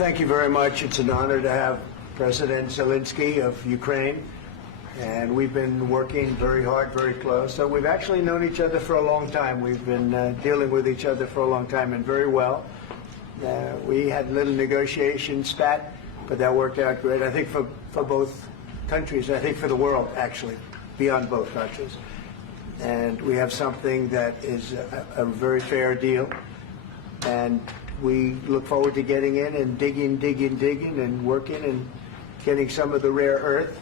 thank you very much. It's an honor to have President Zelensky of Ukraine, and we've been working very hard, very close. So we've actually known each other for a long time. We've been dealing with each other for a long time, and very well. We had a little negotiation spat, but that worked out great. I think for both countries, I think for the world, actually, beyond both countries. And we have something that is a very fair deal. And we look forward to getting in and digging and working and getting some of the rare earth.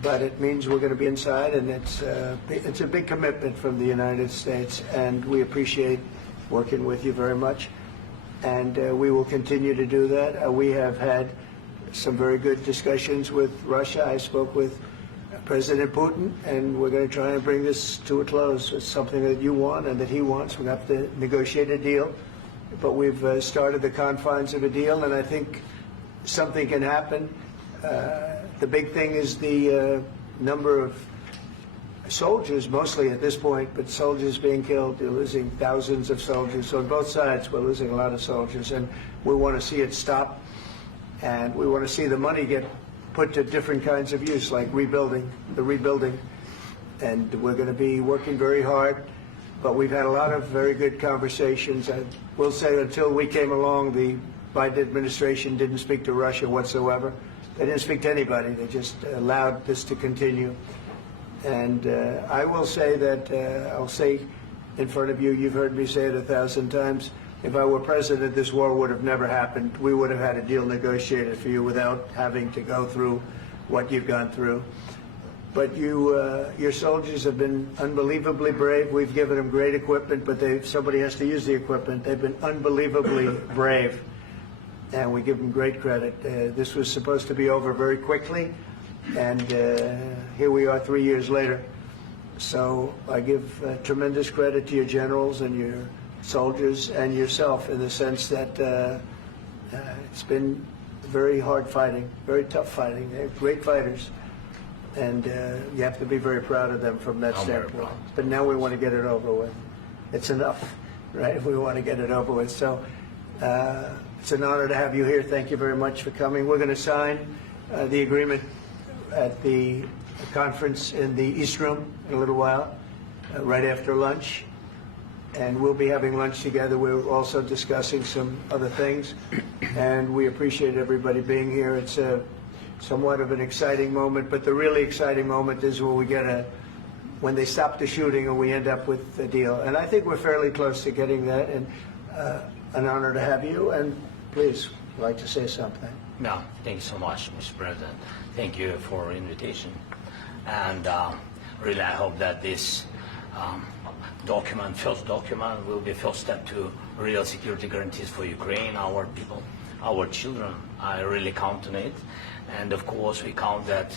But it means we're going to be inside, and it's a big commitment from the United States, and we appreciate working with you very much. And we will continue to do that. We have had some very good discussions with Russia. I spoke with President Putin, and we're going to try and bring this to a close. It's something that you want and that he wants. We have to negotiate a deal. But we've started the confines of a deal, and I think something can happen. The big thing is the number of soldiers, mostly at this point, but soldiers being killed. They're losing thousands of soldiers. So on both sides, we're losing a lot of soldiers, and we want to see it stop. And we want to see the money get put to different kinds of use, like rebuilding. And we're going to be working very hard. But we've had a lot of very good conversations. I will say until we came along, the Biden administration didn't speak to Russia whatsoever. They didn't speak to anybody. They just allowed this to continue. And I will say that, I'll say in front of you, you've heard me say it 1,000 times, if I were president, this war would have never happened. We would have had a deal negotiated for you without having to go through what you've gone through. But your soldiers have been unbelievably brave. We've given them great equipment, but somebody has to use the equipment. They've been unbelievably brave, and we give them great credit. This was supposed to be over very quickly, and here we are 3 years later. So I give tremendous credit to your generals and your soldiers and yourself in the sense that it's been very hard fighting, very tough fighting. They're great fighters. And you have to be very proud of them from that standpoint. But now we want to get it over with. It's enough, right? We want to get it over with. So it's an honor to have you here. Thank you very much for coming. We're going to sign the agreement at the conference in the East Room in a little while, right after lunch. And we'll be having lunch together. We're also discussing some other things. And we appreciate everybody being here. It's somewhat of an exciting moment, but the really exciting moment is when when they stop the shooting and we end up with a deal. And I think we're fairly close to getting that, and an honor to have you. And please, I'd like to say something. No, thank you so much, Mr. President. Thank you for the invitation. And really, I hope that this first document, will be first step to real security guarantees for Ukraine, our people, our children. I really count on it. And of course, we count that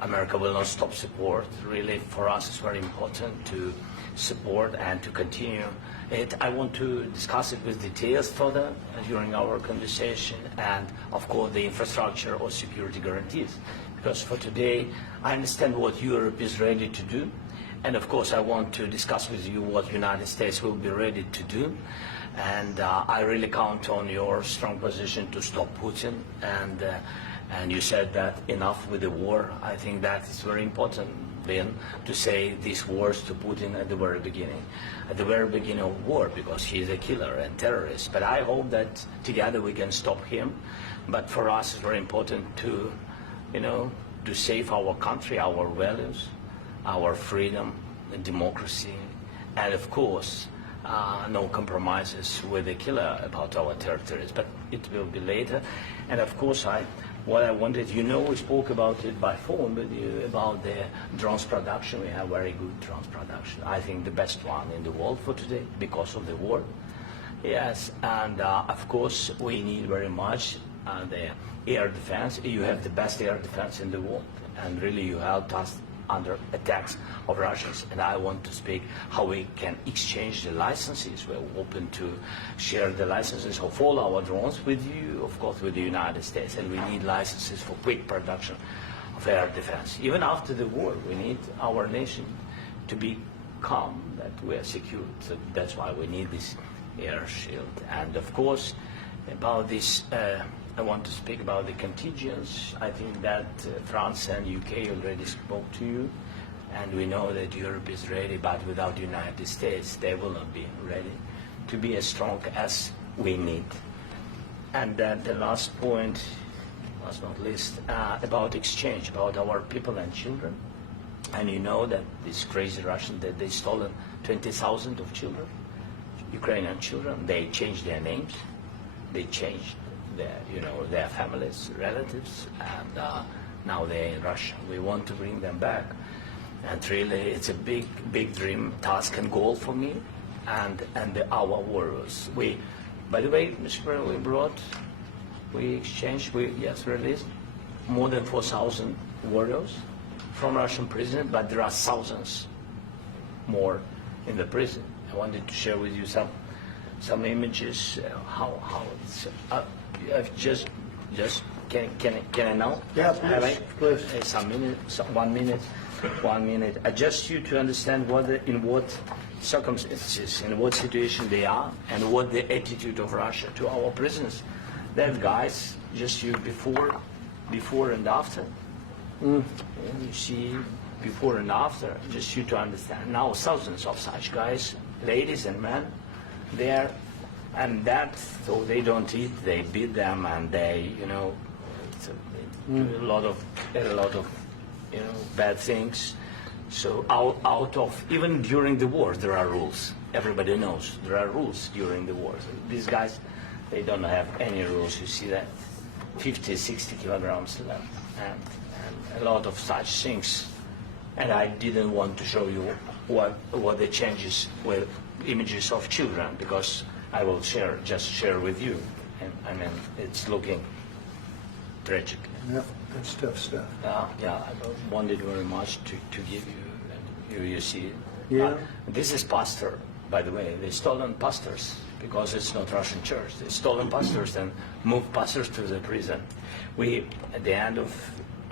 America will not stop support. Really, for us, it's very important to support and to continue it. I want to discuss it with details further during our conversation, and of course, the infrastructure or security guarantees. Because for today, I understand what Europe is ready to do, and of course, I want to discuss with you what the United States will be ready to do. And I really count on your strong position to stop Putin. And you said that enough with the war. I think that is very important, Ben, to say these words to Putin at the very beginning of war, because he is a killer and terrorist. But I hope that together we can stop him. But for us, it's very important to, to save our country, our values, our freedom, democracy, and of course, no compromises with the killer about our territories. But it will be later. And of course, what I wanted, we spoke about it by phone with you about the drones production. We have very good drones production. I think the best one in the world for today because of the war. Yes, and of course we need very much the air defense. You have the best air defense in the world, and really you helped us under attacks of Russians. And I want to speak how we can exchange the licenses. We're open to share the licenses of all our drones with you, of course, with the United States. And we need licenses for quick production of air defense. Even after the war, we need our nation to be calm, that we are secure. So that's why we need this air shield. And of course, about this I want to speak about the contingents. I think that France and UK already spoke to you, and we know that Europe is ready, but without the United States, they will not be ready to be as strong as we need. And then the last point, last not least, about exchange, about our people and children. And you know that these crazy Russians, that they stolen 20,000 of children, Ukrainian children. They changed their names, they changed their families, relatives, and now they're in Russia. We want to bring them back, and really, it's a big dream, task, and goal for me, and our warriors. By the way, Mr. President, we exchanged, released more than 4,000 warriors from Russian prison, but there are thousands more in the prison. I wanted to share with you some images. How it's. I've just can I now? Yeah, please. Some minutes, 1 minute, 1 minute. Just you to understand in what circumstances, in what situation they are, and what the attitude of Russia to our prisoners. That guys, just you before and after. And you see before and after, just you to understand. Now thousands of such guys, ladies and men, there, and that, so they don't eat, they beat them, and they, do a lot of bad things. So out of, even during the war, there are rules. Everybody knows there are rules during the war. So these guys, they don't have any rules. You see that 50, 60 kilograms left, and a lot of such things. And I didn't want to show you what the changes with images of children, because I will just share with you. And I mean, it's looking tragic. Yeah, that's tough stuff. Yeah, I wanted very much to give you, and you see it. Yeah. This is pastor, by the way. They stolen pastors, because it's not Russian church. They stolen pastors and moved pastors to the prison. At the end of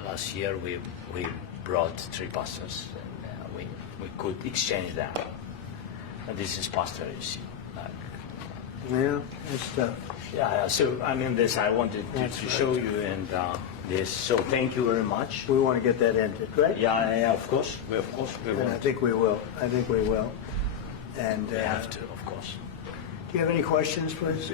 last year, we brought 3 pastors, and we could exchange them. And this is pastor, you see. Yeah, that's tough. Yeah. So I mean, this I wanted to show you, and this. So thank you very much. We want to get that ended, right? Yeah. Of course, we And will. I think we will. And We have to, of course. do you have any questions, please?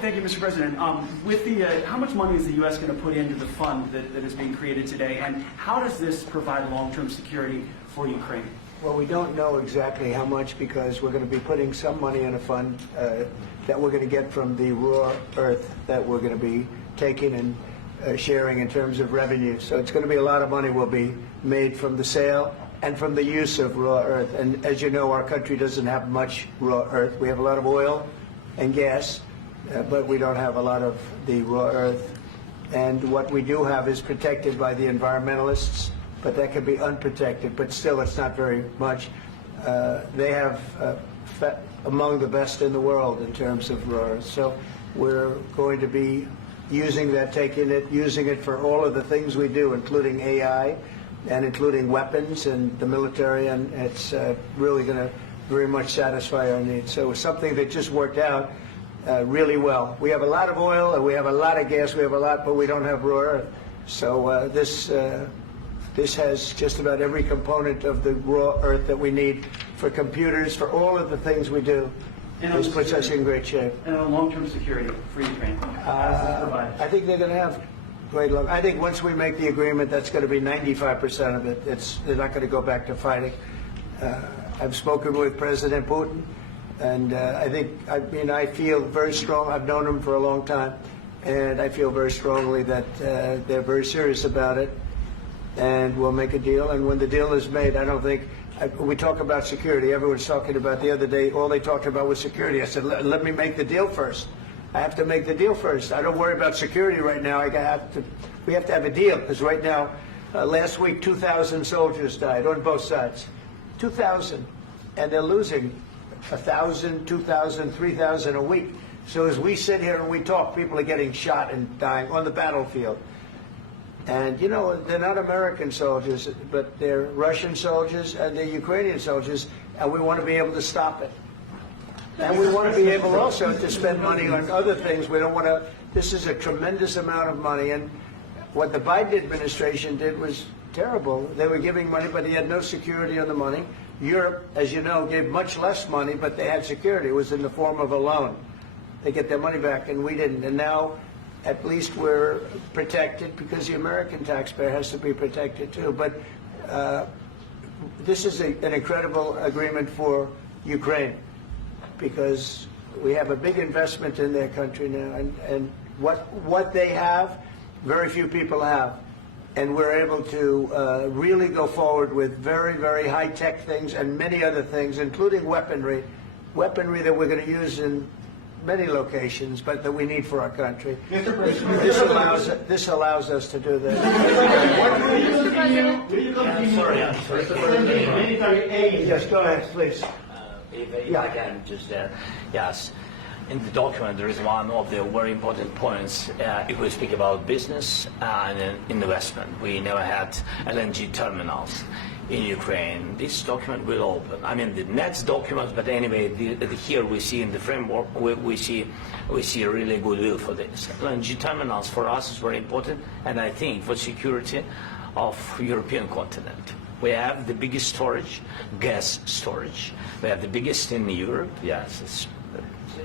Thank you, Mr. President. With how much money is the U.S. going to put into the fund that is being created today, and how does this provide long-term security for Ukraine? Well, we don't know exactly how much, because we're going to be putting some money in a fund that we're going to get from the raw earth that we're going to be taking and sharing in terms of revenue. So it's going to be a lot of money will be made from the sale and from the use of raw earth. And as you know, our country doesn't have much raw earth. We have a lot of oil and gas, but we don't have a lot of the raw earth. And what we do have is protected by the environmentalists, but that could be unprotected, but still it's not very much. They have among the best in the world in terms of raw earth. So we're going to be using that, using it for all of the things we do, including AI and including weapons and the military, and it's really going to very much satisfy our needs. So it's something that just worked out really well. We have a lot of oil and we have a lot of gas, but we don't have raw earth. So this has just about every component of the raw earth that we need for computers, for all of the things we do. This puts us in great shape. And on long-term security for Ukraine, how does this provide? I think they're going to have great luck. I think once we make the agreement, that's going to be 95% of it. They're not going to go back to fighting. I've spoken with President Putin, and I feel very strong. I've known him for a long time, and I feel very strongly that they're very serious about it. And we'll make a deal. And when the deal is made, I don't think we talk about security. Everyone's talking about the other day. All they talked about was security. I said, let me make the deal first. I have to make the deal first. I don't worry about security right now. We have to have a deal, because right now, last week, 2,000 soldiers died on both sides. 2,000, and they're losing 1,000, 2,000, 3,000 a week. So as we sit here and we talk, people are getting shot and dying on the battlefield. And, they're not American soldiers, but they're Russian soldiers and they're Ukrainian soldiers, and we want to be able to stop it. And we want to be able also to spend money on other things. We don't want to, this is a tremendous amount of money. And what the Biden administration did was terrible. They were giving money, but he had no security on the money. Europe, as you know, gave much less money, but they had security. It was in the form of a loan. They get their money back, and we didn't. And now, at least we're protected because the American taxpayer has to be protected too. But this is an incredible agreement for Ukraine because we have a big investment in their country now, and what they have, very few people have. And we're able to really go forward with very, very high-tech things and many other things, including weaponry that we're going to use in many locations, but that we need for our country. This allows us to do this. Will you continue sending military aid? Yes, go ahead, please. If I can just, yes. In the document, there is one of the very important points. If we speak about business and investment, we never had LNG terminals in Ukraine. This document will open. I mean, the next document, but anyway, here we see in the framework, we see a really goodwill for this. LNG terminals for us is very important, and I think for security of European continent. We have the biggest storage, gas storage. We have the biggest in Europe. Yes,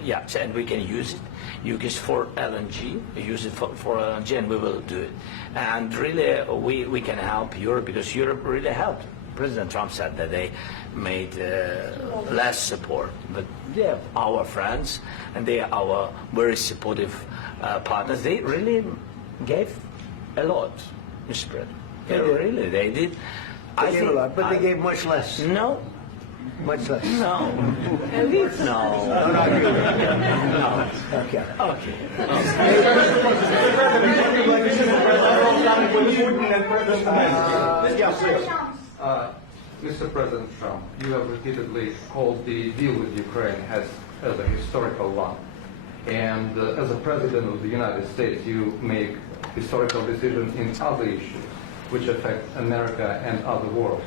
yes, and we can use it. Use it for LNG. Use it for LNG, and we will do it. And really, we can help Europe because Europe really helped. President Trump said that they made less support, but they are our friends and they are our very supportive partners. They really gave a lot, Mr. President. Really, they did. They gave a lot, but they gave much less. No. Much less. No. No. No, not you. No. Okay. Okay. Mr. President Trump, you have repeatedly called the deal with Ukraine as a historical one. And as a President of the United States, you make historical decisions in other issues which affect America and other world.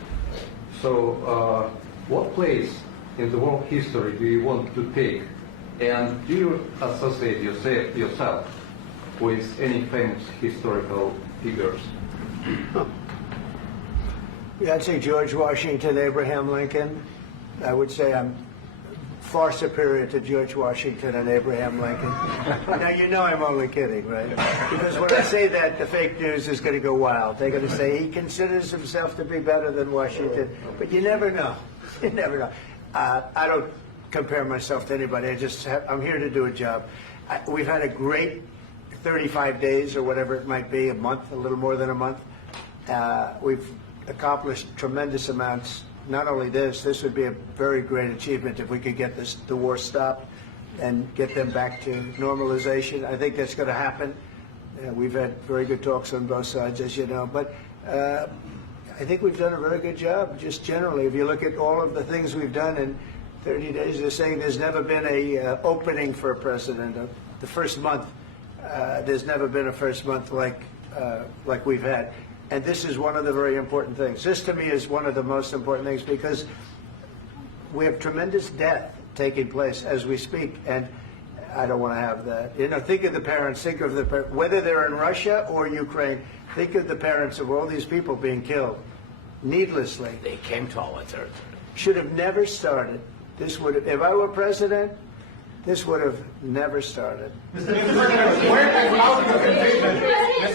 So what place in the world history do you want to take? And do you associate yourself with any famous historical figures? Yeah, I'd say George Washington, Abraham Lincoln. I would say I'm far superior to George Washington and Abraham Lincoln. Now, you know I'm only kidding, right? Because when I say that, the fake news is going to go wild. They're going to say he considers himself to be better than Washington. But you never know. You never know. I don't compare myself to anybody. I'm here to do a job. We've had a great 35 days or whatever it might be, a month, a little more than a month. We've accomplished tremendous amounts. Not only this would be a very great achievement if we could get the war stopped and get them back to normalization. I think that's going to happen. We've had very good talks on both sides, as you know. But I think we've done a very good job, just generally. If you look at all of the things we've done in 30 days, they're saying there's never been a opening for a president. The first month, there's never been a first month like we've had. And this is one of the very important things. This, to me, is one of the most important things because we have tremendous death taking place as we speak, and I don't want to have that. You know, think of the parents, whether they're in Russia or Ukraine, think of the parents of all these people being killed needlessly. They came to our territory. Should have never started. This would have, if I were president, this would have never started. Mr.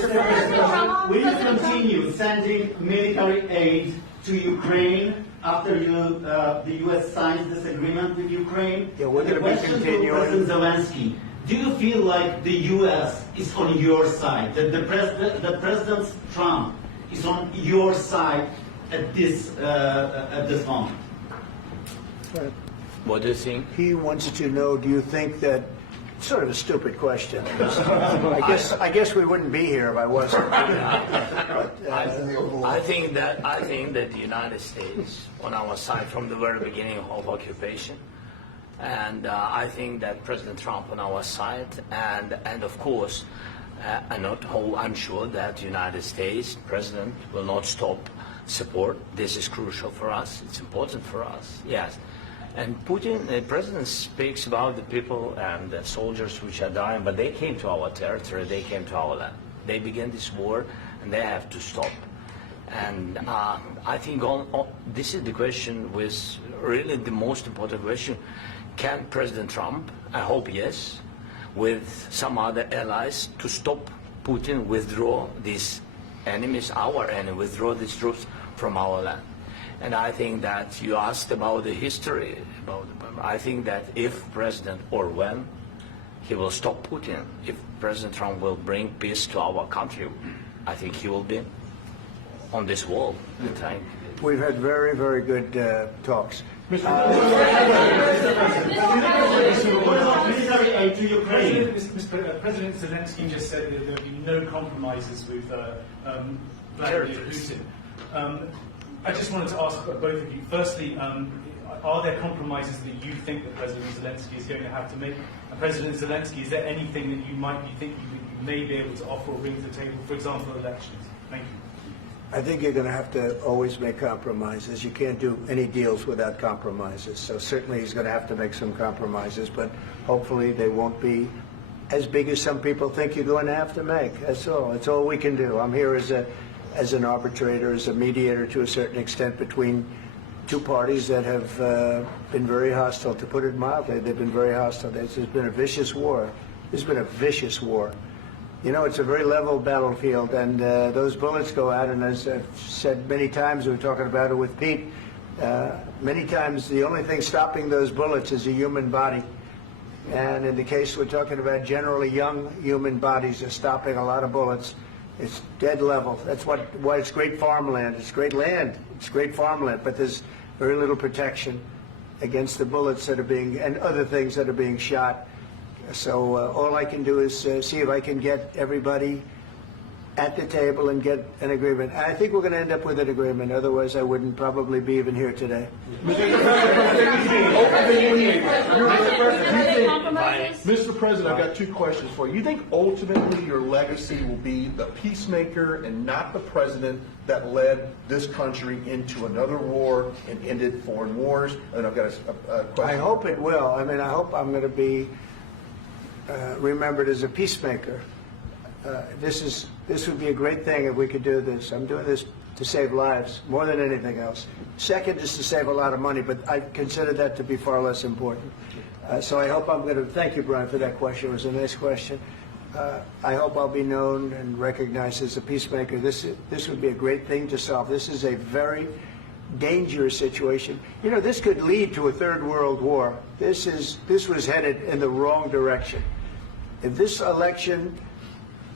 President, will you continue sending military aid to Ukraine after the U.S. signs this agreement with Ukraine? Yeah, we're going to be continuing. To President Zelensky, do you feel like the U.S. is on your side? That President Trump is on your side at this moment? What do you think? He wants to know, do you think that, sort of a stupid question. I guess we wouldn't be here if I wasn't. I think that the United States on our side from the very beginning of occupation, and I think that President Trump on our side, and of course, I'm sure that the United States President will not stop support. This is crucial for us. It's important for us. Yes. And Putin, the president, speaks about the people and the soldiers which are dying, but they came to our territory, they came to our land. They began this war, and they have to stop. And I think this is the question, with really the most important question. Can President Trump, I hope yes, with some other allies, to stop Putin, withdraw these enemies, our enemy, withdraw these troops from our land? And I think that you asked about the history. I think that if President, or when, he will stop Putin, if President Trump will bring peace to our country, I think he will be on this wall in time. We've had very, very good talks. Military aid to Ukraine. President Zelensky just said that there will be no compromises with Vladimir Putin. I just wanted to ask both of you. Firstly, are there compromises that you think that President Zelensky is going to have to make? And President Zelensky, is there anything that you might be thinking that you may be able to offer or bring to the table, for example, elections? Thank you. I think you're going to have to always make compromises. You can't do any deals without compromises. So certainly he's going to have to make some compromises, but hopefully they won't be as big as some people think you're going to have to make. That's all. That's all we can do. I'm here as an arbitrator, as a mediator to a certain extent between two parties that have been very hostile, to put it mildly. They've been very hostile. There's been a vicious war. There's been a vicious war. You know, it's a very level battlefield, and those bullets go out, and as I've said many times, we were talking about it with Pete, many times the only thing stopping those bullets is a human body. And in the case we're talking about, generally young human bodies are stopping a lot of bullets. It's dead level. That's why it's great farmland. It's great land. It's great farmland, but there's very little protection against the bullets that are being, and other things that are being shot. So all I can do is see if I can get everybody at the table and get an agreement. And I think we're going to end up with an agreement. Otherwise, I wouldn't probably be even here today. Mr. President, I've got two questions for you. You think ultimately your legacy will be the peacemaker and not the president that led this country into another war and ended foreign wars? And I've got a question. I hope it will. I mean, I hope I'm going to be remembered as a peacemaker. This would be a great thing if we could do this. I'm doing this to save lives more than anything else. Second is to save a lot of money, but I consider that to be far less important. So I hope I'm going to, thank you, Brian, for that question. It was a nice question. I hope I'll be known and recognized as a peacemaker. This would be a great thing to solve. This is a very dangerous situation. You know, this could lead to a third world war. This was headed in the wrong direction. If this election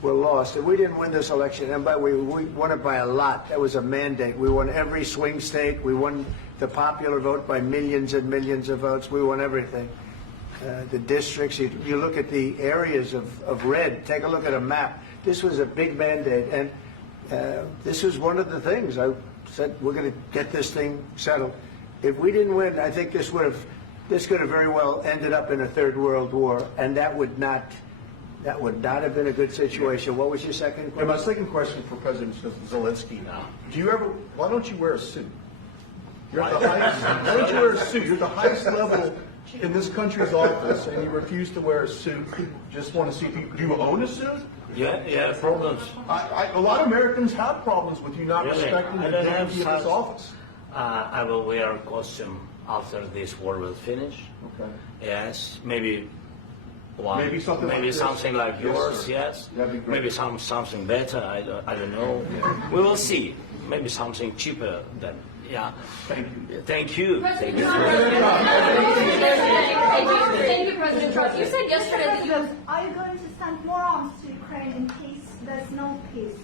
were lost, if we didn't win this election, and we won it by a lot, that was a mandate. We won every swing state. We won the popular vote by millions and millions of votes. We won everything. The districts, you look at the areas of red, take a look at a map. This was a big mandate, and this was one of the things. I said, we're going to get this thing settled. If we didn't win, I think this could have very well ended up in a third world war, and that would not have been a good situation. What was your second question? And my second question for President Zelensky. Why don't you wear a suit? You're at the highest, why don't you wear a suit? You're at the highest level in this country's office, and you refuse to wear a suit. Just want to see if do you own a suit? Yeah, problems. A lot of Americans have problems with you not Really? respecting the I don't have dignity of this such- office. I will wear a costume after this war will finish. Okay. Yes, maybe one. Maybe something like this. something like Yes, yours. sir. Yes. That'd be great. Maybe something better. I don't know. We will see. Maybe something cheaper than. Yeah. Thank you. Thank you. President Thank you. Trump, thank you, President Trump. You said yesterday that you have. Are you going to send more arms to Ukraine in case there's no peace?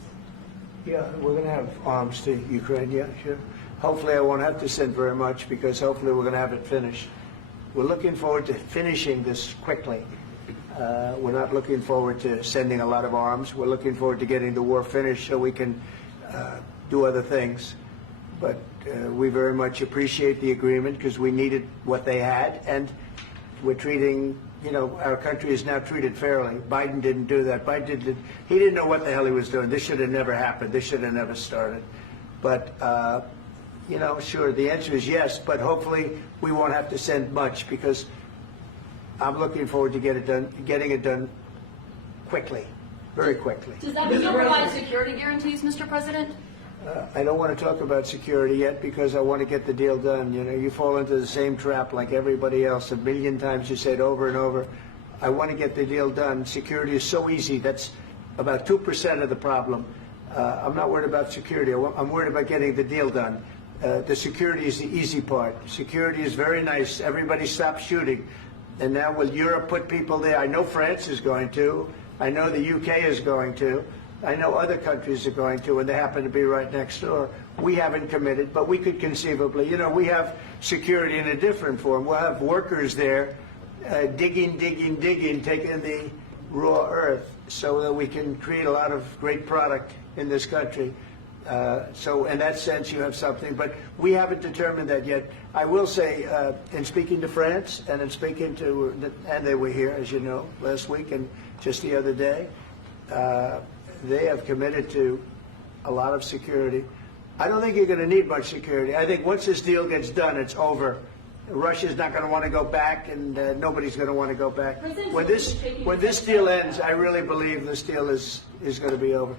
Yeah, we're going to have arms to Ukraine, yeah, sure. Hopefully I won't have to send very much, because hopefully we're going to have it finished. We're looking forward to finishing this quickly. We're not looking forward to sending a lot of arms. We're looking forward to getting the war finished so we can do other things. But we very much appreciate the agreement, because we needed what they had, and we're treating, you know, our country is now treated fairly. Biden didn't do that. He didn't know what the hell he was doing. This should have never happened. This should have never started. But you know, sure, the answer is yes, but hopefully we won't have to send much because I'm looking forward to getting it done quickly, very quickly. Does that mean you'll provide security guarantees, Mr. President? I don't want to talk about security yet because I want to get the deal done. You know, you fall into the same trap like everybody else. A million times you say it over and over. I want to get the deal done. Security is so easy. That's about 2% of the problem. I'm not worried about security. I'm worried about getting the deal done. The security is the easy part. Security is very nice. Everybody stopped shooting. And now will Europe put people there? I know France is going to. I know the UK is going to. I know other countries are going to, and they happen to be right next door. We haven't committed, but we could conceivably. You know, we have security in a different form. We'll have workers there digging, taking the raw earth so that we can create a lot of great product in this country. So in that sense, you have something, but we haven't determined that yet. I will say, in speaking to France and in speaking to, and they were here, as you know, last week and just the other day, they have committed to a lot of security. I don't think you're going to need much security. I think once this deal gets done, it's over. Russia's not going to want to go back, and nobody's going to want to go back. When this deal ends, I really believe this deal is going to be over.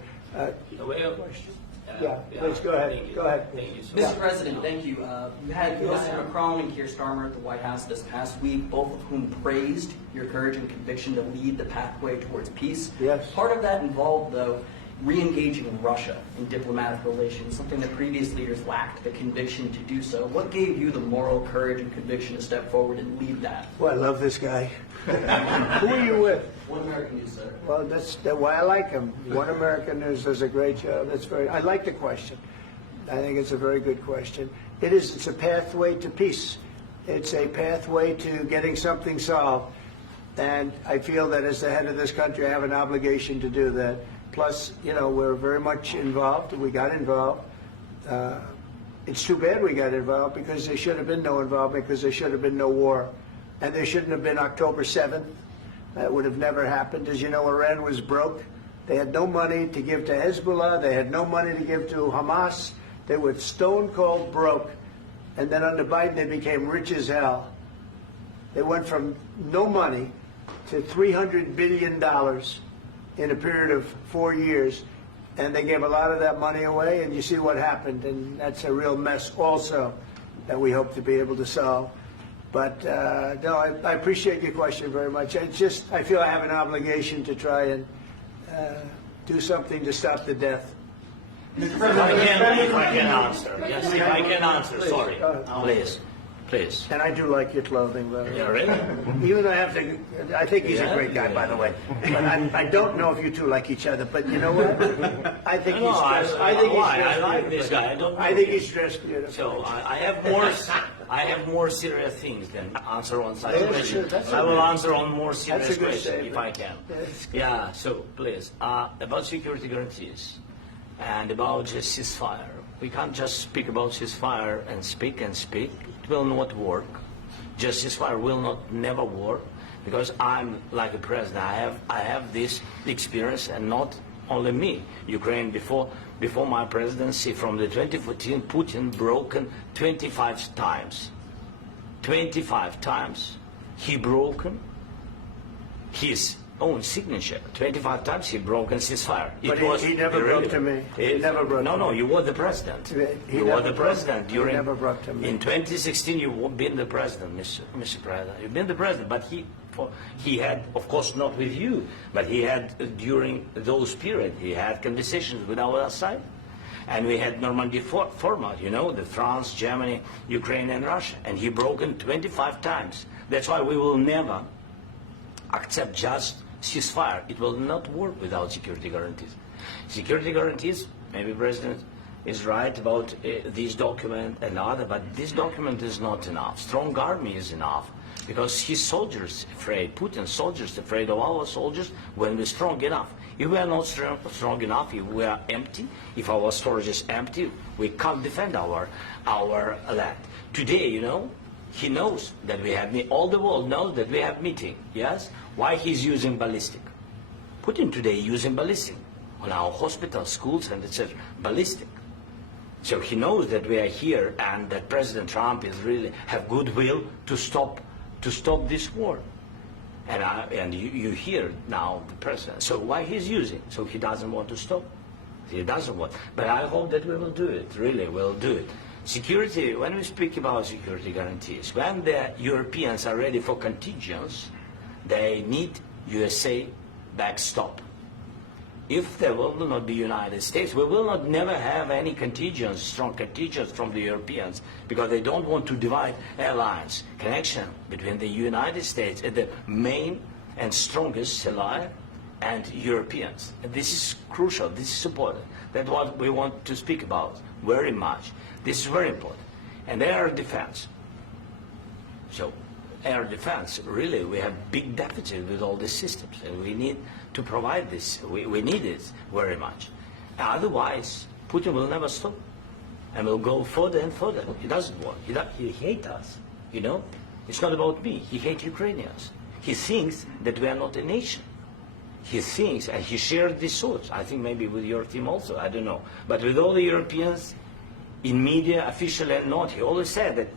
Yeah, please go ahead. Go ahead. Mr. President, thank you. You had Mr. Macron and Keir Starmer at the White House this past week, both of whom praised your courage and conviction to lead the pathway towards peace. Yes. Part of that involved, though, re-engaging Russia in diplomatic relations, something that previous leaders lacked the conviction to do so. What gave you the moral courage and conviction to step forward and lead that? Well, I love this guy. Who are you with? One American News, sir. Well, that's why I like him. One American News does a great job. I like the question. I think it's a very good question. It's a pathway to peace. It's a pathway to getting something solved. And I feel that as the head of this country, I have an obligation to do that. Plus, you know, we're very much involved. We got involved. It's too bad we got involved because there should have been no involvement because there should have been no war. And there shouldn't have been October 7th. That would have never happened. As you know, Iran was broke. They had no money to give to Hezbollah. They had no money to give to Hamas. They were stone cold broke. And then under Biden, they became rich as hell. They went from no money to $300 billion in a period of 4 years. And they gave a lot of that money away. And you see what happened. And that's a real mess also that we hope to be able to solve. But no, I appreciate your question very much. I feel I have an obligation to try and do something to stop the death. If I can answer. Yes, if I can answer. Sorry. Please. And I do like your clothing, though. Yeah, really? Even though I think he's a great guy, by the way. But I don't know if you two like each other. But you know what? I think he's dressed. I like this guy. I think he's dressed beautiful. So I have more serious things than answer on such questions. Sure, I will answer on more serious That's a good questions statement. if I can. That's Yeah. So please, about security guarantees and about just ceasefire. We can't just speak about ceasefire and speak. It will not work. Just ceasefire will never work because I'm like a president. I have this experience, and not only me. Ukraine before my presidency, from the 2014, Putin broken 25 times. 25 times he broken his own signature. 25 times he broken ceasefire. But he never broke to me. He never broke to me. No, you were the president. He You were never the president broke- he during. never broke to me. In 2016, you've been the president, Mr. President. You've been the president, but he had, of course, not with you, but he had during those periods. He had conversations with our side, and we had Normandy format. You know, the France, Germany, Ukraine, and Russia, and he broken 25 times. That's why we will never accept just ceasefire. It will not work without security guarantees. Security guarantees, maybe President is right about this document and other, but this document is not enough. Strong army is enough because his soldiers afraid, Putin's soldiers afraid of our soldiers when we're strong enough. If we are not strong enough, if we are empty, if our storage is empty, we can't defend our land. Today, you know, he knows that we have, all the world knows that we have meeting, yes? Why he's using ballistic? Putin today using ballistic on our hospitals, schools, and etc. Ballistic. So he knows that we are here and that President Trump is really have goodwill to stop this war. And you hear now the president. So why he's using? So he doesn't want to stop. He doesn't want. But I hope that we will do it. Really, we'll do it. Security. When we speak about security guarantees, when the Europeans are ready for contingents, they need USA backstop. If there will not be United States, we will not never have any contingents, strong contingents from the Europeans, because they don't want to divide alliance connection between the United States and the main and strongest ally and Europeans. And this is crucial. This is important. That's what we want to speak about very much. This is very important. And air defense. So air defense, really, we have big deficit with all these systems, and we need to provide this. We need it very much. Otherwise, Putin will never stop, and will go further and further. He doesn't want. He hates us. You know, it's not about me. He hates Ukrainians. He thinks that we are not a nation. He thinks, and he shared these thoughts. I think maybe with your team also. I don't know, but with all the Europeans, in media, officially and not, he always said that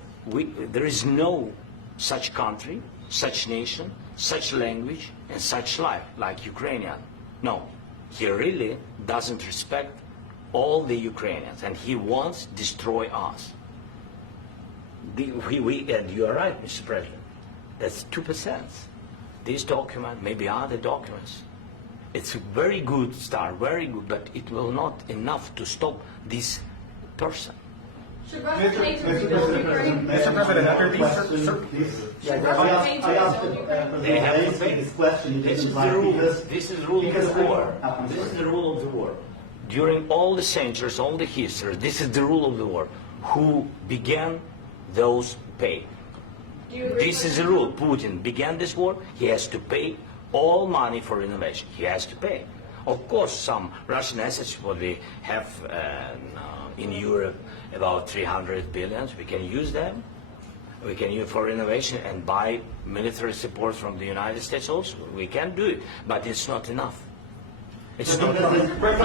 there is no such country, such nation, such language, and such life like Ukrainian. No, he really doesn't respect all the Ukrainians, and he wants to destroy us. And you are right, Mr. President. That's 2%. This document, maybe other documents, it's a very good start, very good, but it will not enough to stop this person. Should Russia aid to rebuild Ukraine? Mr. President, under these Should Russia aid to rebuild Ukraine? They have to pay. this question. This is the rule. This is the rule of the war. This is the rule of the war. During all the centuries, all the history, this is the rule of the war. Who began, those pay. Do you agree This with is the that? rule. Putin began this war. He has to pay all money for innovation. He has to pay. Of course, some Russian assets, what we have in Europe, about 300 billions, we can use them. We can use for innovation and buy military support from the United States also. We can do it, but it's not enough. It's not enough. Because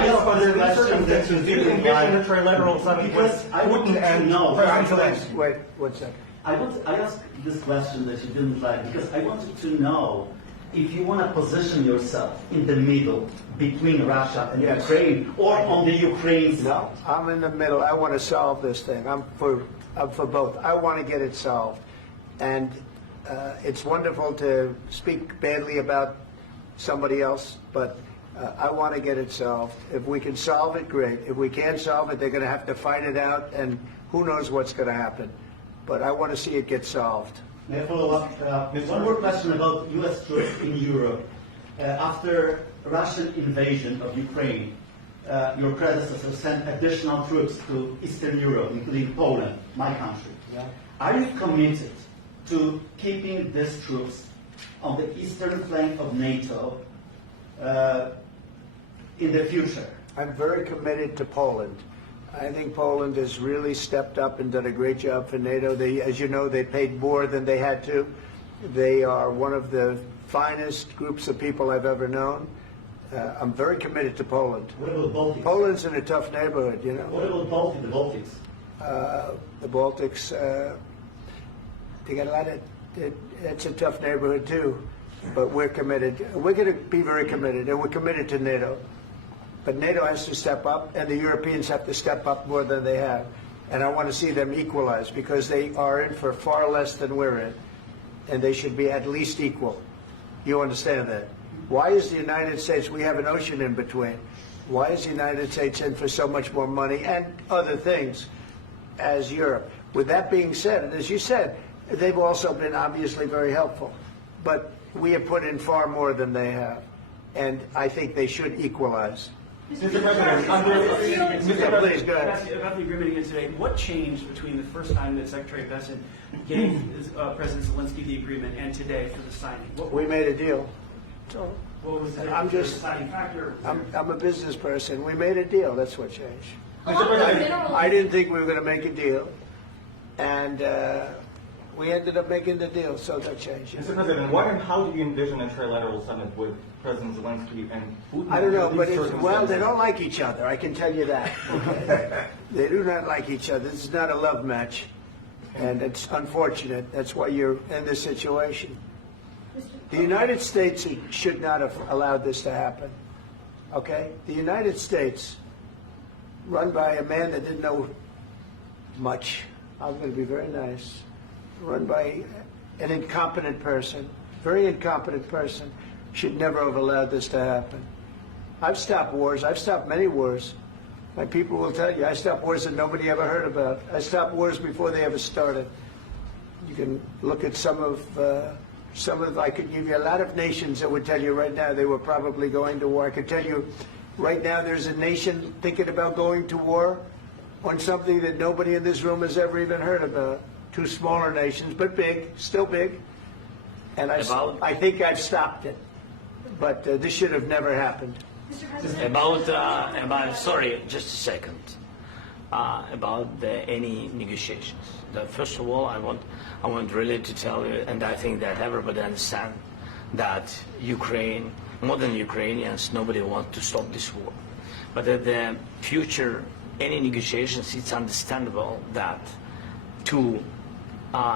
I want to know. Wait, 1 second. I asked this question that you didn't like because I wanted to know if you want to position yourself in the middle between Russia and Yes. Ukraine, or on the Ukraine's. No, I'm in the middle. I want to solve this thing. I'm for both. I want to get it solved. And it's wonderful to speak badly about somebody else, but I want to get it solved. If we can solve it, great. If we can't solve it, they're going to have to fight it out, and who knows what's going to happen. But I want to see it get solved. May I follow up? One more question about U.S. troops in Europe. After Russian invasion of Ukraine, your predecessor sent additional troops to Eastern Europe, including Poland, my country. Yeah. Are you committed to keeping these troops on the eastern flank of NATO in the future? I'm very committed to Poland. I think Poland has really stepped up and done a great job for NATO. They, as you know, they paid more than they had to. They are one of the finest groups of people I've ever known. I'm very committed to Poland. What about Baltics? Poland's in a tough neighborhood, you know. What about the Baltics? The Baltics, they got a lot of, it's a tough neighborhood too. But we're committed. We're going to be very committed, and we're committed to NATO. But NATO has to step up, and the Europeans have to step up more than they have. And I want to see them equalize, because they are in for far less than we're in. And they should be at least equal. You understand that? Why is the United States, we have an ocean in between. Why is the United States in for so much more money and other things as Europe? With that being said, and as you said, they've also been obviously very helpful. But we have put in far more than they have. And I think they should equalize. Mr. President, Please, go ahead. about the agreement again today, what changed between the first time that Secretary Bessent gave President Zelensky the agreement and today for the signing? We made a deal. So What was the I'm just- deciding factor? I'm a business person. We made a deal. That's what changed. Along with the mineral- I didn't think we were going to make a deal, and we ended up making the deal, so that changed. Mr. President, what and how do you envision a trilateral summit with President Zelensky and Putin. I don't know, under but these well, circumstances? they don't like each other. I can tell you that. They do not like each other. This is not a love match, and it's unfortunate. That's why you're in this situation. The United States should not have allowed this to happen. Okay? The United States, run by a man that didn't know much, I'm going to be very nice, run by an incompetent person, very incompetent person, should never have allowed this to happen. I've stopped wars. I've stopped many wars. My people will tell you, I stopped wars that nobody ever heard about. I stopped wars before they ever started. You can look at some of, I could give you a lot of nations that would tell you right now they were probably going to war. I could tell you right now there's a nation thinking about going to war on something that nobody in this room has ever even heard about. Two smaller nations, but big, still big. And I think I've stopped it. But this should have never happened. Mr. President. Sorry, just a second. About any negotiations. First of all, I want really to tell you, and I think that everybody understands that Ukraine, modern Ukrainians, nobody wants to stop this war. But at the future, any negotiations, it's understandable that two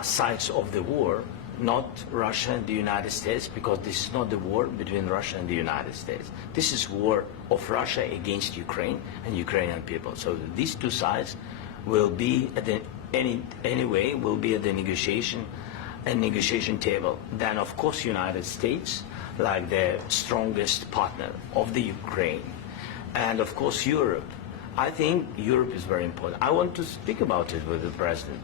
sides of the war, not Russia and the United States, because this is not the war between Russia and the United States. This is war of Russia against Ukraine and Ukrainian people. So these two sides will be at the anyway will be at the negotiation table. Then of course United States, like the strongest partner of the Ukraine, and of course Europe. I think Europe is very important. I want to speak about it with the President.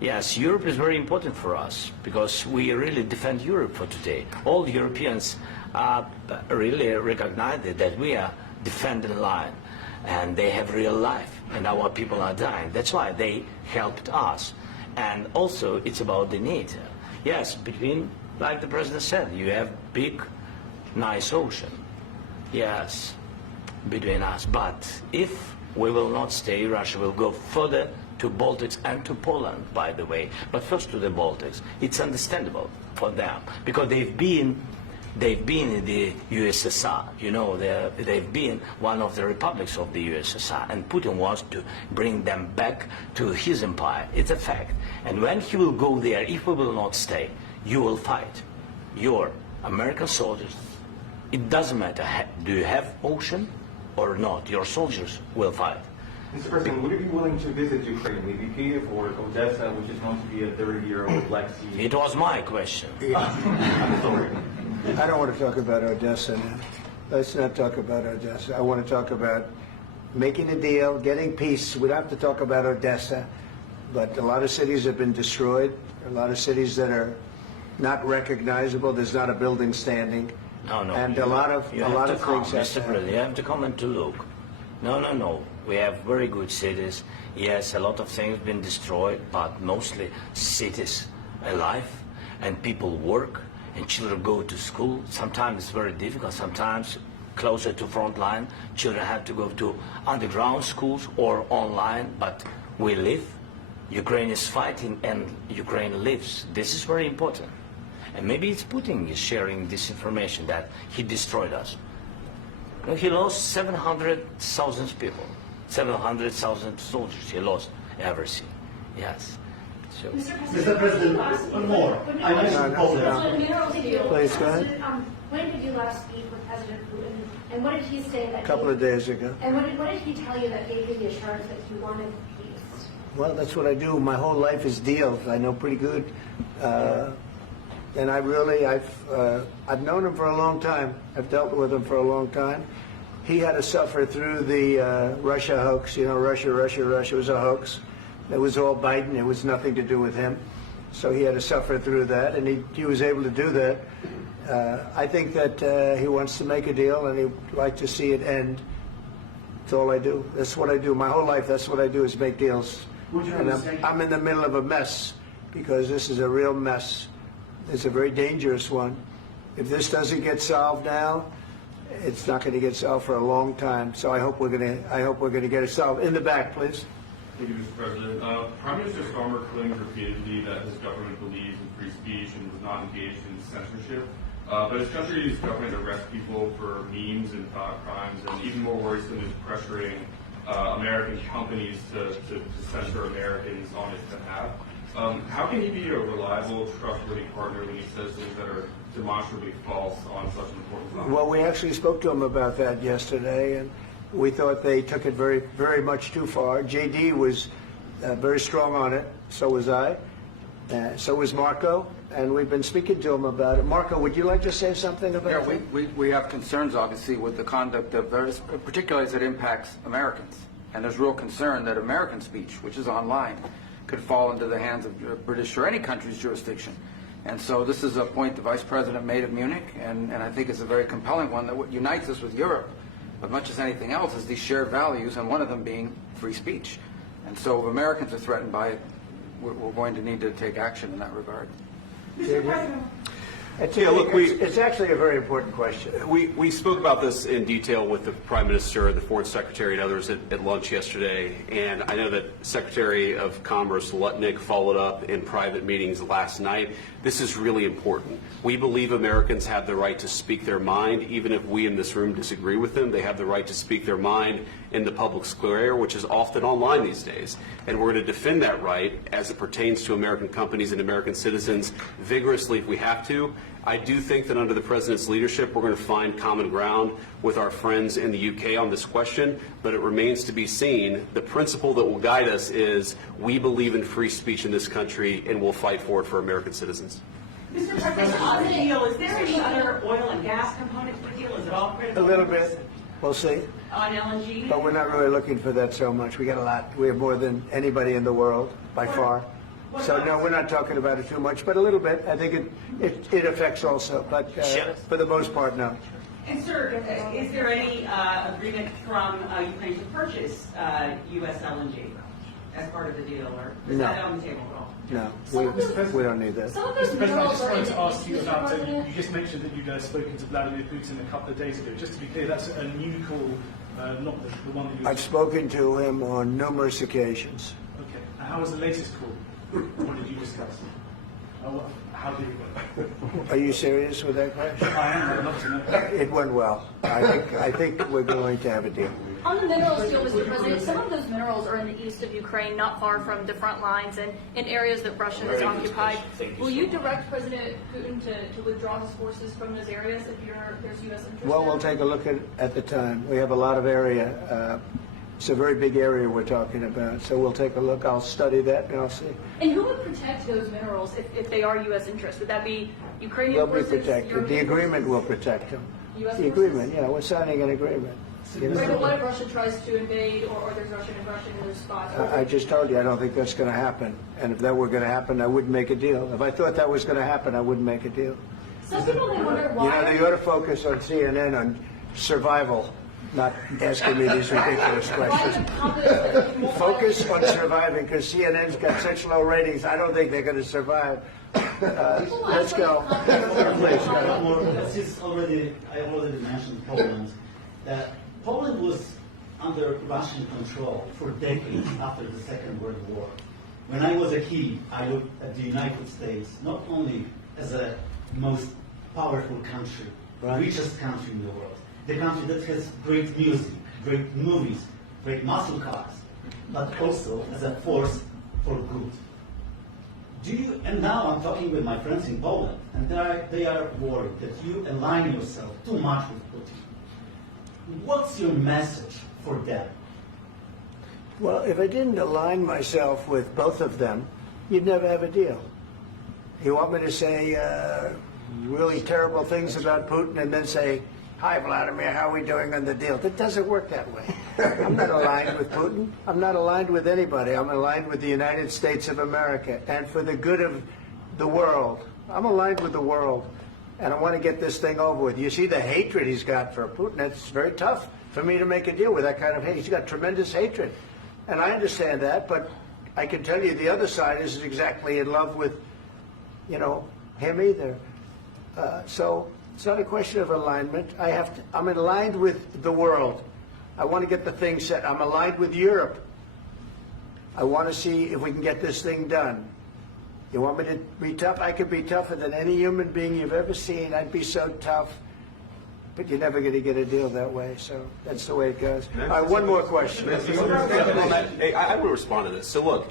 Yes, Europe is very important for us because we really defend Europe for today. All Europeans really recognize that we are defending line and they have real life and our people are dying. That's why they helped us. And also it's about the NATO. Yes, between, like the President said, you have big, nice ocean. Yes, between us. But if we will not stay, Russia will go further to Baltics and to Poland, by the way. But first to the Baltics. It's understandable for them because they've been in the USSR. You know, they've been one of the republics of the USSR, and Putin wants to bring them back to his empire. It's a fact. And when he will go there, if we will not stay, you will fight. Your American soldiers, it doesn't matter, do you have ocean or not, your soldiers will fight. Mr. President, would you be willing to visit Ukraine, maybe Kyiv or Odessa, which is known to be a 30-year-old Black Sea? It was my question. I'm sorry. I don't want to talk about Odessa now. Let's not talk about Odessa. I want to talk about making a deal, getting peace. We don't have to talk about Odessa, but a lot of cities have been destroyed. A lot of cities that are not recognizable. There's not a building standing. No. And a lot of things. Mr. President, you have to come and to look. No. We have very good cities. Yes, a lot of things have been destroyed, but mostly cities alive, and people work, and children go to school. Sometimes it's very difficult. Sometimes closer to front line, children have to go to underground schools or online. But we live. Ukraine is fighting, and Ukraine lives. This is very important. And maybe it's Putin is sharing this information that he destroyed us. He lost 700,000 people, 700,000 soldiers. He lost everything. Yes. So. Mr. President, one more. I mentioned Poland. Please, go ahead. When did you last speak with President Putin, and what did he say that? A couple of days ago. And what did he tell you that gave you the assurance that he wanted peace? Well, that's what I do. My whole life is deals. I know pretty good. And I've known him for a long time. I've dealt with him for a long time. He had to suffer through the Russia hoax. You know, Russia was a hoax. It was all Biden. It was nothing to do with him. So he had to suffer through that, and he was able to do that. I think that he wants to make a deal, and he'd like to see it end. That's all I do. That's what I do. My whole life, that's what I do is make deals. And I'm in the middle of a mess because this is a real mess. It's a very dangerous one. If this doesn't get solved now, it's not going to get solved for a long time. So I hope we're going to get it solved. In the back, please. Thank you, Mr. President. Prime Minister Starmer claimed repeatedly that his government believes in free speech and was not engaged in censorship. But his country's government arrests people for memes and thought crimes, and even more worrisome is pressuring American companies to censor Americans on his behalf. How can he be a reliable, trustworthy partner when he says things that are demonstrably false on such an important topic? Well, we actually spoke to him about that yesterday, and we thought they took it very, very much too far. JD was very strong on it. So was I. So was Marco. And we've been speaking to him about it. Marco, would you like to say something about that? Yeah, we have concerns, obviously, with the conduct of various, particularly as it impacts Americans. And there's real concern that American speech, which is online, could fall into the hands of British or any country's jurisdiction. And so this is a point the Vice President made at Munich, and I think it's a very compelling one that what unites us with Europe, as much as anything else, is these shared values, and one of them being free speech. And so if Americans are threatened by it, we're going to need to take action in that regard. Mr. President. It's actually a very important question. We spoke about this in detail with the Prime Minister, the Foreign Secretary, and others at lunch yesterday. And I know that Secretary of Commerce Lutnick followed up in private meetings last night. This is really important. We believe Americans have the right to speak their mind, even if we in this room disagree with them. They have the right to speak their mind in the public square, which is often online these days. And we're going to defend that right as it pertains to American companies and American citizens vigorously if we have to. I do think that under the President's leadership, we're going to find common ground with our friends in the UK on this question, but it remains to be seen. The principle that will guide us is we believe in free speech in this country, and we'll fight for it for American citizens. Mr. President, on the deal, is there any other oil and gas component to the deal? Is it all critical? A little bit. We'll see. On LNG? But we're not really looking for that so much. We got a lot. We have more than anybody in the world, by far. So, no, we're not talking about it too much, but a little bit. I think it affects also, but for the most part, no. And, sir, is there any agreement from Ukraine to purchase U.S. LNG as part of the deal, or is that on the table at all? No, we don't need that. Mr. President, I just wanted to ask you about, you just mentioned that you'd spoken to Vladimir Putin a couple of days ago. Just to be clear, that's a new call, not the one that you... I've spoken to him on numerous occasions. Okay. And how was the latest call? What did you discuss? How did it go? Are you serious with that question? I am. I'd love to know. It went well. I think we're going to have a deal. On the minerals deal, Mr. President, some of those minerals are in the east of Ukraine, not far from the front lines and in areas that Russia has occupied. Will you direct President Putin to withdraw his forces from those areas if there's U.S. interest? Well, we'll take a look at the time. We have a lot of area. It's a very big area we're talking about, so we'll take a look. I'll study that, and I'll see. And who would protect those minerals if they are U.S. interests? Would that be Ukrainian They'll forces? be protected. The agreement will protect them. US The agreement, yeah, we're signing an agreement. Right, but what if Russia tries to invade or there's Russian aggression in those spots? I just told you I don't think that's going to happen. And if that were going to happen, I wouldn't make a deal. If I thought that was going to happen, I wouldn't make a deal. Some people may wonder why. You know, they ought to focus on CNN on survival, not asking me these ridiculous questions. Focus on surviving, because CNN's got such low ratings. I don't think they're going to survive. Let's go. Please, Since I already mentioned Poland. Poland was under Russian control for decades after the Second World War. When I was a kid, I looked at the United States not only as a most powerful country, richest country in the world, the country that has great music, great movies, great muscle cars, but also as a force for good. And now I'm talking with my friends in Poland, and they are worried that you align yourself too much with Putin. What's your message for them? Well, if I didn't align myself with both of them, you'd never have a deal. You want me to say really terrible things about Putin and then say, "Hi, Vladimir, how are we doing on the deal?" That doesn't work that way. I'm not aligned with Putin. I'm not aligned with anybody. I'm aligned with the United States of America. And for the good of the world, I'm aligned with the world. And I want to get this thing over with. You see the hatred he's got for Putin. It's very tough for me to make a deal with that kind of hate. He's got tremendous hatred. And I understand that, but I can tell you the other side isn't exactly in love with, him either. So it's not a question of alignment. I'm aligned with the world. I want to get the thing set. I'm aligned with Europe. I want to see if we can get this thing done. You want me to be tough? I could be tougher than any human being you've ever seen. I'd be so tough. But you're never going to get a deal that way, so that's the way it goes. All right, one more question. Hey, I will respond to this. So look,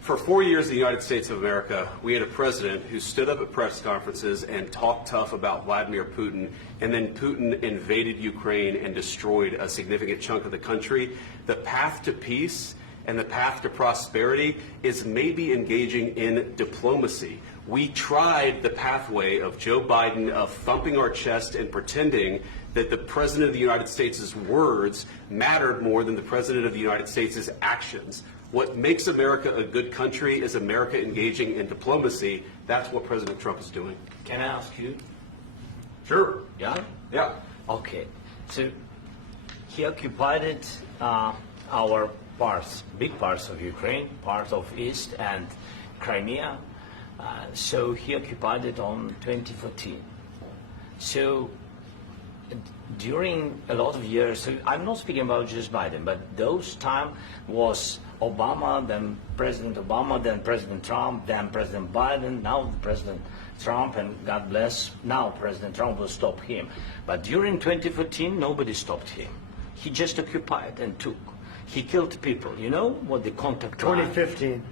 for 4 years in the United States of America, we had a president who stood up at press conferences and talked tough about Vladimir Putin, and then Putin invaded Ukraine and destroyed a significant chunk of the country. The path to peace and the path to prosperity is maybe engaging in diplomacy. We tried the pathway of Joe Biden of thumping our chest and pretending that the President of the United States' words mattered more than the President of the United States' actions. What makes America a good country is America engaging in diplomacy. That's what President Trump is doing. Can I ask you? Sure. Yeah? Yeah. Okay. So he occupied our parts, big parts of Ukraine, part of East and Crimea. So he occupied it on 2014. So during a lot of years, so I'm not speaking about just Biden, but those time was Obama, then President Obama, then President Trump, then President Biden, now President Trump, and God bless, now President Trump will stop him. But during 2014, nobody stopped him. He just occupied and took. He killed people. You know what the contact line? 2015.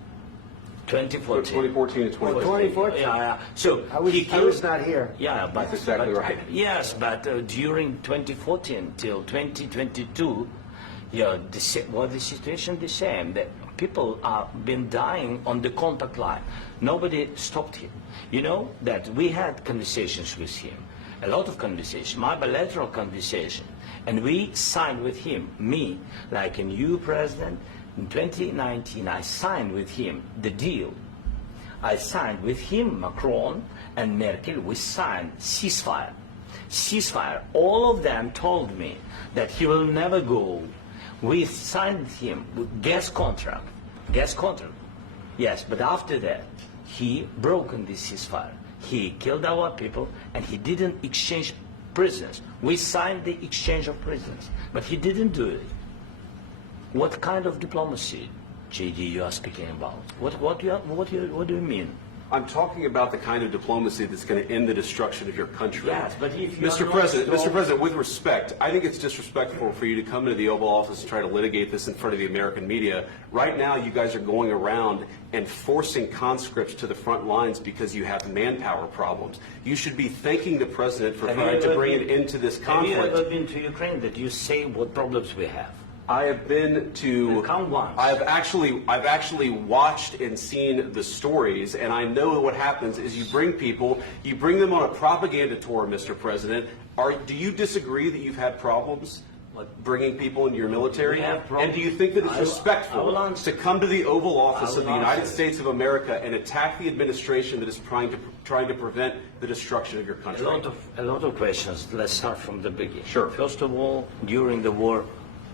2014 2014. and 2014. 2014. Yeah. So I was not here. Yeah, but that's exactly right. Yes, but during 2014 till 2022, yeah, the situation the same. That people are been dying on the contact line. Nobody stopped him. You know that we had conversations with him, a lot of conversations, my bilateral conversation, and we signed with him. Me, like a new president. In 2019, I signed with him the deal. I signed with him, Macron and Merkel, we signed ceasefire. Ceasefire. All of them told me that he will never go. We signed him with gas contract. Gas contract. Yes, but after that, he broken this ceasefire. He killed our people and he didn't exchange prisoners. We signed the exchange of prisoners, but he didn't do it. What kind of diplomacy, JD, you are speaking about? What do you mean? I'm talking about the kind of diplomacy that's going to end the destruction of your country. Yes, but if you Mr. President, with respect, I think it's disrespectful for you to come into the Oval Office and try to litigate this in front of the American media. Right now, you guys are going around and forcing conscripts to the front lines because you have manpower problems. You should be thanking the President for trying to bring an end to this conflict. Have you ever been to Ukraine that you say what problems we have? I have been to. Count once. I've actually watched and seen the stories, and I know what happens is you bring them on a propaganda tour, Mr. President. Do you disagree that you've had problems bringing people into your military? And do you think that it's respectful to come to the Oval Office of the United States of America and attack the administration that is trying to prevent the destruction of your country? A lot of questions. Let's start from the beginning. Sure. First of all, during the war,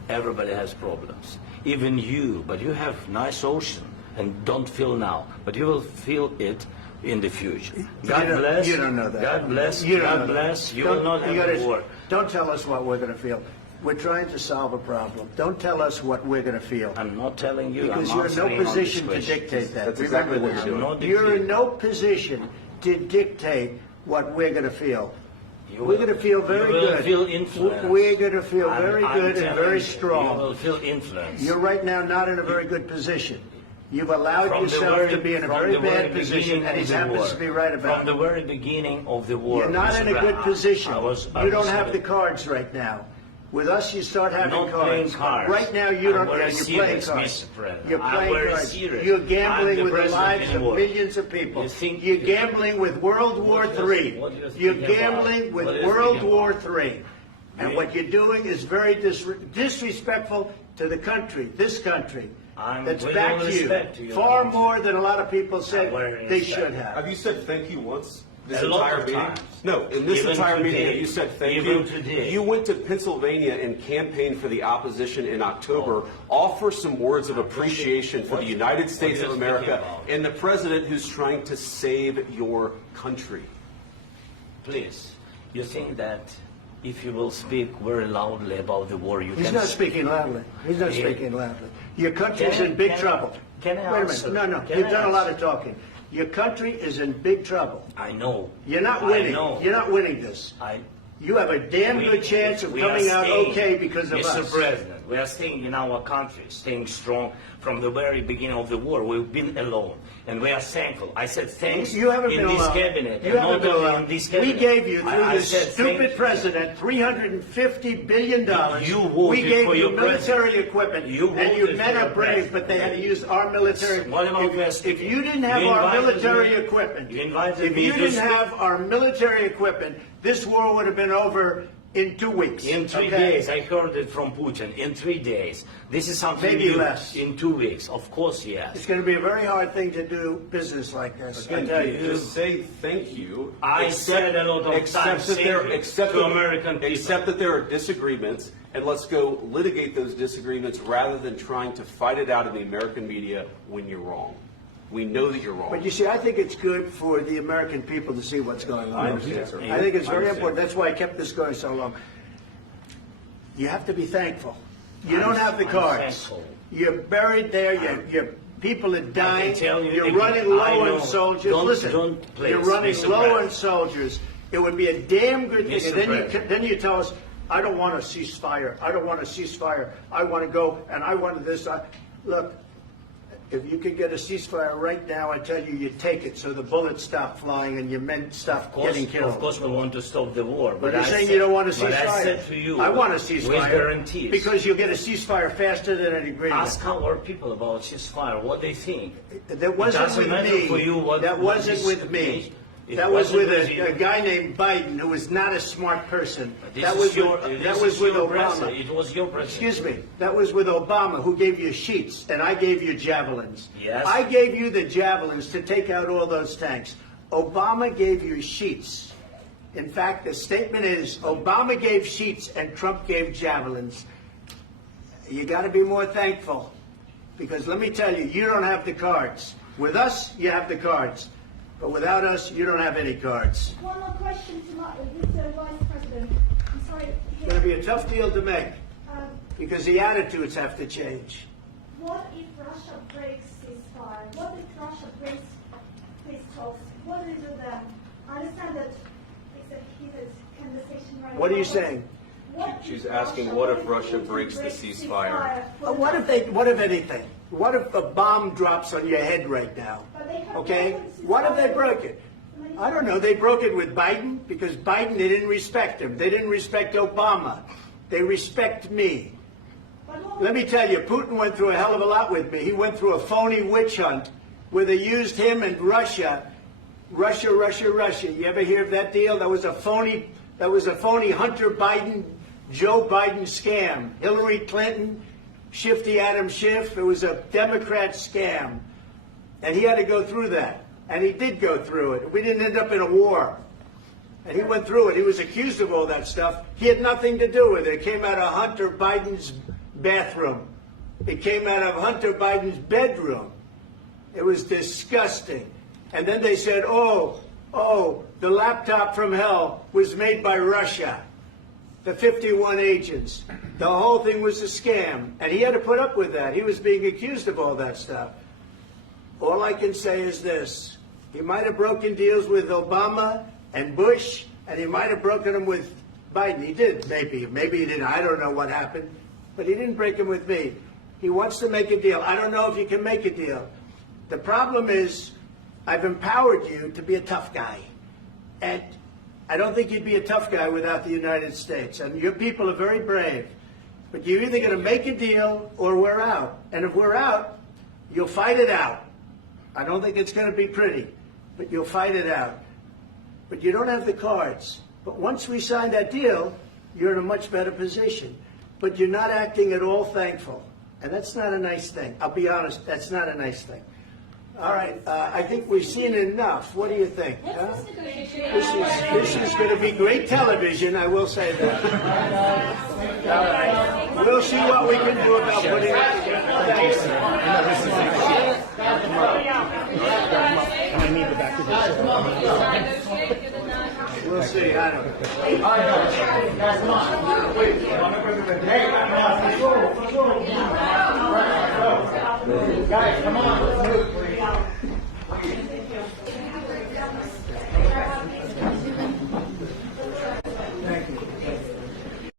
everybody has problems. Even you, but you have nice ocean and don't feel now, but you will feel it in the future. God bless. You don't know that. God bless. You don't God know bless. that. You will not have war. Don't tell us what we're going to feel. We're trying to solve a problem. Don't tell us what we're going to feel. I'm not telling you. Because I'm you're in no answering on position this to question. dictate that. That's Remember exactly what this. you're doing. You're in no position to dictate what we're going to feel. You We're will- going to feel very you will good. Feel influence. We're going to feel very I'm good and telling very you, strong. You will feel influence. You're right now not in a very good position. You've allowed From the yourself very- to be in a from very the very bad position, beginning and of he the happens war. to be right about From the it. very beginning of the war. You're not Mr. in a good Brown, position. I You was don't have the saying- cards right now. With us, you start having Not playing cards. cards. Right now, you I'm don't. very You're playing serious, cards. Mr. President. You're I'm playing very cards. serious. You're I'm gambling the with the president lives of anymore. millions of people. You think- You're gambling with World War What do you- III. what do you think You're about- gambling with what do you World think War about? III. And what you're doing is very disrespectful to the country, this country. I'm That's with back all to you. respect to your Far country. more than a lot of people said very they respect. should have. Have you said thank you once? This A lot entire of meeting? times. No, in this Even entire meeting, today. have you said thank Even you? today. You went to Pennsylvania and campaigned for the opposition in October. Offer some words of appreciation for the United States what of are you speaking America about? and the president who's trying to save your country. Please, you think that if you will speak very loudly about the war, you He's can... not speaking loudly. He's not Yeah. speaking loudly. Your country's in big trouble. Can I Wait a answer? minute. No. Can You've I done a lot answer? of talking. Your country is in big trouble. I know. You're not I winning. know. You're not winning this. You have a damn good chance of We coming are out staying, okay because of Mr. us. President, we are staying in our country, staying strong from the very beginning of the war. We've been alone, and we are thankful. I said thanks You haven't in been this alone. cabinet, You and haven't not been only alone. in this We cabinet. gave you, through I this said stupid thank you. president, $350 billion. You voted we gave for you your military president. equipment, You and you voted men for are your brave, president. but they had to use our military. What about West? If you didn't have You our invited military me- equipment, you invited if me you to didn't speak- have our military equipment, this war would have been over in 2 weeks. In 3 okay? days, I heard it from Putin. In 3 days, this is something Maybe you do less. in 2 weeks. Of course, yes. It's going to be a very hard thing to do business like this. I Again, tell you. just say thank you. I said a lot of except times that thank there, you except to that- American people. Except that there are disagreements, and let's go litigate those disagreements rather than trying to fight it out in the American media when you're wrong. We know that you're wrong. But you see, I think it's good for the American people to see what's going on. I understand, sir. I think it's I very understand. important. That's why I kept this going so long. You have to be thankful. You I'm- don't have the I'm cards. thankful. You're buried there. Your people are dying. tell you You're again, running I low know. on soldiers. Don't- Listen, don't please, you're running Mr. low on President. soldiers. It would be a damn good thing. Mr. And then President. then you tell us, I don't want a ceasefire. I don't want a ceasefire. I want to go and I want this. Look, if you could get a ceasefire right now, I tell you, you take it so the bullets stop flying and your men stop getting killed. Of course, we want to stop the war. But you're I saying said- you don't want a ceasefire. But I said to you, I want a with ceasefire. guarantees. Because you'll get a ceasefire faster than an agreement. Ask our people about ceasefire, what they think. That wasn't It doesn't with matter me. for you what That what wasn't is- with me. It That was wasn't with you. a guy named Biden, who was not a smart person. This That is was your- with, this that was is with your Obama. president. It was your president. Excuse me. That was with Obama, who gave you sheets, and I gave you javelins. Yes. I gave you the javelins to take out all those tanks. Obama gave you sheets. In fact, the statement is Obama gave sheets and Trump gave javelins. You got to be more thankful, because let me tell you, you don't have the cards. With us, you have the cards. But without us, you don't have any cards. One more question to Mr. Vice President. I'm sorry. It's going to be a tough deal to make, Um, because the attitudes have to change. What if Russia breaks ceasefire? What if Russia breaks peace talks? What do you do then? I understand that it's a heated conversation right now. What are you but saying? what She's if asking, what if Putin Russia breaks the breaks ceasefire? What if anything? What if a bomb drops on your head right now? But they have Okay? weapons. What if they broke it? I don't know. They broke it with Biden because Biden, they didn't respect him. They didn't respect Obama. They respect me. Let me tell you, Putin went through a hell of a lot with me. He went through a phony witch hunt where they used him and Russia. Russia. You ever hear of that deal? That was a phony Hunter Biden, Joe Biden scam. Hillary Clinton, Shifty Adam Schiff. It was a Democrat scam. And he had to go through that. And he did go through it. We didn't end up in a war. And he went through it. He was accused of all that stuff. He had nothing to do with it. It came out of Hunter Biden's bathroom. It came out of Hunter Biden's bedroom. It was disgusting. And then they said, oh, the laptop from hell was made by Russia. The 51 agents. The whole thing was a scam. And he had to put up with that. He was being accused of all that stuff. All I can say is this. He might have broken deals with Obama and Bush, and he might have broken them with Biden. He did, maybe. Maybe he didn't. I don't know what happened. But he didn't break them with me. He wants to make a deal. I don't know if you can make a deal. The problem is, I've empowered you to be a tough guy. And I don't think you'd be a tough guy without the United States. And your people are very brave. But you're either going to make a deal or we're out. And if we're out, you'll fight it out. I don't think it's going to be pretty, but you'll fight it out. But you don't have the cards. But once we sign that deal, you're in a much better position. But you're not acting at all thankful. And that's not a nice thing. I'll be honest, that's not a nice thing. All right, I think we've seen enough. What do you think? Huh? This is going to be great television, I will say that. All right. We'll see what we can do about putting it together. Thanks. I need the back of this. We'll see. I don't know. Guys, come on. Wait. Hey, guys, come on. Guys, come on.